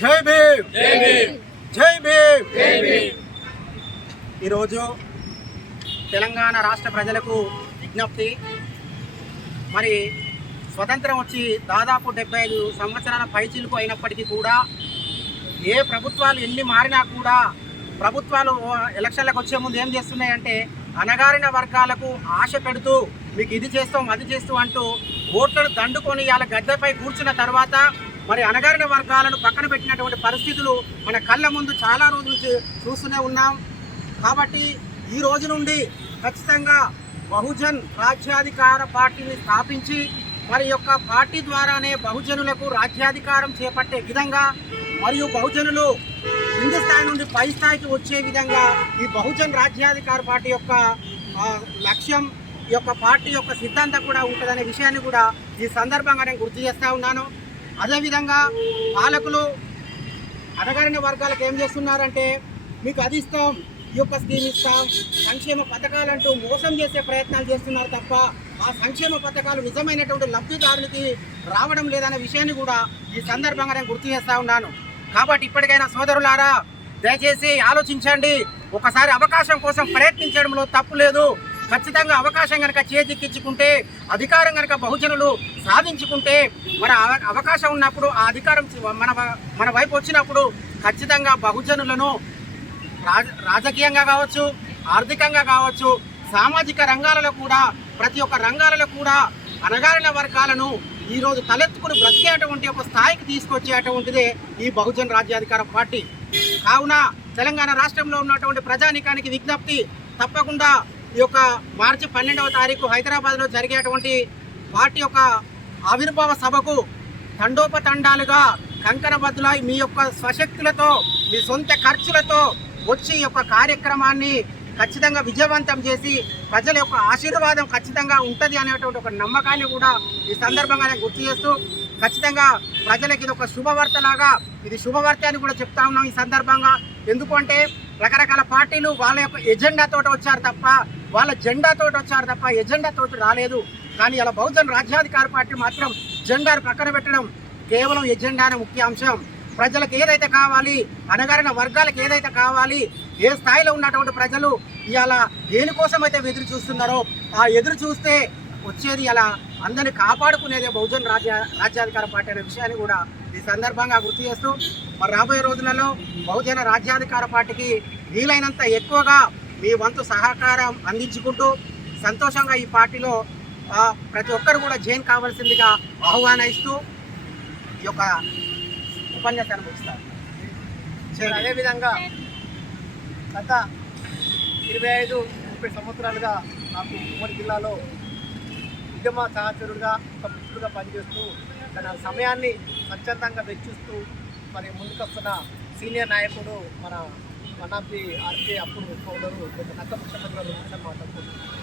జై భీమ్! జై భీమ్! ఈరోజు తెలంగాణ రాష్ట్ర ప్రజలకు విజ్ఞప్తి. మరి స్వతంత్రం వచ్చి దాదాపు డెబ్బై ఐదు సంవత్సరాల పైచిలుకు అయినప్పటికీ కూడా ఏ ప్రభుత్వాలు ఎన్ని మారినా కూడా ప్రభుత్వాలు ఎలక్షన్లకు వచ్చే ముందు ఏం చేస్తున్నాయంటే అణగారిన వర్గాలకు ఆశ పెడుతూ మీకు ఇది చేస్తాం అది చేస్తాం అంటూ ఓట్లను దండుకొని వాళ్ళ గద్దెపై కూర్చున్న తర్వాత మరి అణగారిన వర్గాలను పక్కన పెట్టినటువంటి పరిస్థితులు మన కళ్ళ ముందు చాలా రోజుల నుంచి చూస్తూనే ఉన్నాం. కాబట్టి ఈ రోజు నుండి ఖచ్చితంగా బహుజన్ రాజ్యాధికార పార్టీని స్థాపించి మరి యొక్క పార్టీ ద్వారానే బహుజనులకు రాజ్యాధికారం చేపట్టే విధంగా మరియు బహుజనులు కింది స్థాయి నుండి పై స్థాయికి వచ్చే విధంగా ఈ బహుజన్ రాజ్యాధికార పార్టీ యొక్క లక్ష్యం ఈ యొక్క పార్టీ యొక్క సిద్ధాంతం కూడా ఉంటుందనే విషయాన్ని కూడా ఈ సందర్భంగా నేను గుర్తు చేస్తూ ఉన్నాను. అదేవిధంగా పాలకులు అడగారిన వర్గాలకు ఏం చేస్తున్నారంటే మీకు అది ఇస్తాం ఈ యొక్క స్కీమ్ ఇస్తాం సంక్షేమ పథకాలంటూ మోసం చేసే ప్రయత్నాలు చేస్తున్నారు తప్ప ఆ సంక్షేమ పథకాలు నిజమైనటువంటి లబ్ధిదారులకి రావడం లేదన్న విషయాన్ని కూడా ఈ సందర్భంగా నేను గుర్తు చేస్తూ ఉన్నాను. కాబట్టి ఇప్పటికైనా సోదరులారా దయచేసి ఆలోచించండి. ఒకసారి అవకాశం కోసం ప్రయత్నించడంలో తప్పు లేదు. ఖచ్చితంగా అవకాశం కనుక చేజిక్కించుకుంటే అధికారం కనుక బహుజనులు సాధించుకుంటే మన అవ- అవకాశం ఉన్నప్పుడు ఆ అధికారం మన మన వైపు వచ్చినప్పుడు ఖచ్చితంగా బహుజనులను రాజ రాజకీయంగా కావచ్చు ఆర్థికంగా కావచ్చు సామాజిక రంగాలలో కూడా ప్రతి ఒక్క రంగాలలో కూడా అణగారిన వర్గాలను ఈరోజు తలెత్తుకుని బ్రతికేటువంటి ఒక స్థాయికి తీసుకొచ్చేటువంటిదే ఈ బహుజన్ రాజ్యాధికార పార్టీ. కావున తెలంగాణ రాష్ట్రంలో ఉన్నటువంటి ప్రజానికానికి విజ్ఞప్తి తప్పకుండా ఈ యొక్క మార్చి పన్నెండవ తారీఖు హైదరాబాద్లో జరిగేటువంటి పార్టీ యొక్క ఆవిర్భావ సభకు తండోపతండాలుగా కంకణబద్దులై మీ యొక్క స్వశక్తులతో మీ సొంత ఖర్చులతో వచ్చి ఈ యొక్క కార్యక్రమాన్ని ఖచ్చితంగా విజయవంతం చేసి ప్రజల యొక్క ఆశీర్వాదం ఖచ్చితంగా ఉంటుంది అనేటువంటి ఒక నమ్మకాన్ని కూడా ఈ సందర్భంగా నేను గుర్తు చేస్తూ ఖచ్చితంగా ప్రజలకు ఇది ఒక శుభవార్తలాగా ఇది శుభవార్త అని కూడా చెప్తా ఉన్నాం ఈ సందర్భంగా. ఎందుకంటే రకరకాల పార్టీలు వాళ్ళ యొక్క ఎజెండాతో వచ్చారు తప్ప వాళ్ళ జెండాతో వచ్చారు తప్ప ఎజెండాతో రాలేదు. కానీ ఇలా బహుజన్ రాజ్యాధికార పార్టీ మాత్రం జెండాను పక్కన పెట్టడం కేవలం ఎజెండా అనే ముఖ్య అంశం. ప్రజలకు ఏదైతే కావాలి అనగారిన వర్గాలకు ఏదైతే కావాలి ఏ స్థాయిలో ఉన్నటువంటి ప్రజలు ఇవాళ దేనికోసం అయితే ఎదురు చూస్తున్నారో ఆ ఎదురు చూస్తే వచ్చేది అలా అందరిని కాపాడుకునేదే బహుజన్ రాజ్య రాజ్యాధికార పార్టీ అనే విషయాన్ని కూడా ఈ సందర్భంగా గుర్తు చేస్తూ మరి రాబోయే రోజులలో బహుజన రాజ్యాధికార పార్టీకి వీలైనంత ఎక్కువగా మీ వంతు సహకారం అందించుకుంటూ సంతోషంగా ఈ పార్టీలో ప్రతి ఒక్కరు కూడా జైన్ కావాల్సిందిగా ఆహ్వానిస్తూ ఈ యొక్క ఉపన్యాసాన్ని ముగిస్తారు అదేవిధంగా గత ఇరవై ఐదు ముప్పై సంవత్సరాలుగా నాకు ఉమ్మడి జిల్లాలో ఉద్యమ సహచరుడుగా ఒక మిత్రుడుగా పనిచేస్తూ తన సమయాన్ని స్వచ్ఛందంగా వెచ్చిస్తూ మరి ముందుకొస్తున్న సీనియర్ నాయకుడు మన వన్ ఆఫ్ ది ఆర్పీ అప్పుడు పౌడరు నక్క ముఖ్యమంత్రి గారు మాట్లాడుతున్నారు